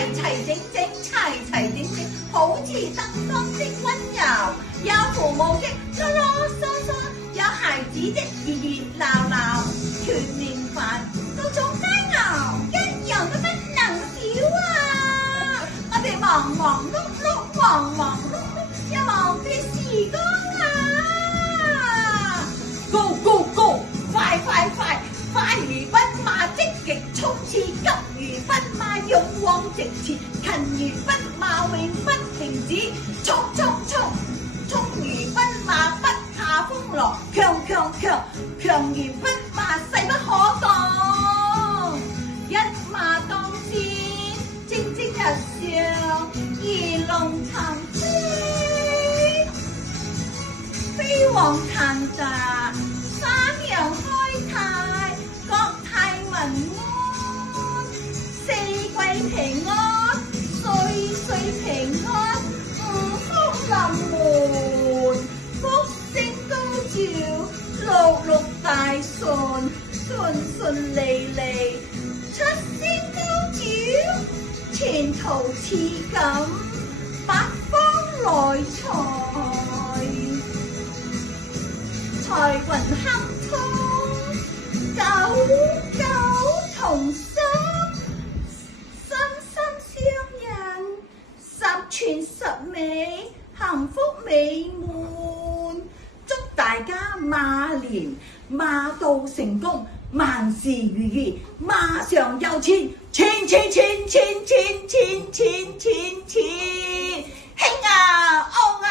齊齊整整，齊齊整整，好似燈光的溫柔，有父母的囉囉嗦嗦，有孩子的熱熱鬧鬧，團年飯到做佳肴，一樣都不能少啊！我哋忙忙碌碌，忙忙碌碌，有忙嘅時光啊 ！Go go go！ 快快快！快如奔馬，積極衝刺；急如奔馬，勇往直前；勤如奔馬，永不停止。衝衝衝！衝如奔馬，不怕風浪；強強強！強如奔馬，勢不可擋。一馬當先，蒸蒸日上，儀龍騰飛。飛黃騰達，三陽開泰。國泰民安，四季平安，歲歲平安，五福臨門，福星高照，六六大順，順順利利，七星高照，前途似錦，八方來財，財運亨通。九九同心，心心相印，十全十美，幸福美滿。祝大家馬年馬到成功，萬事如意，馬上有錢，錢錢錢錢錢錢錢錢錢，興啊旺啊！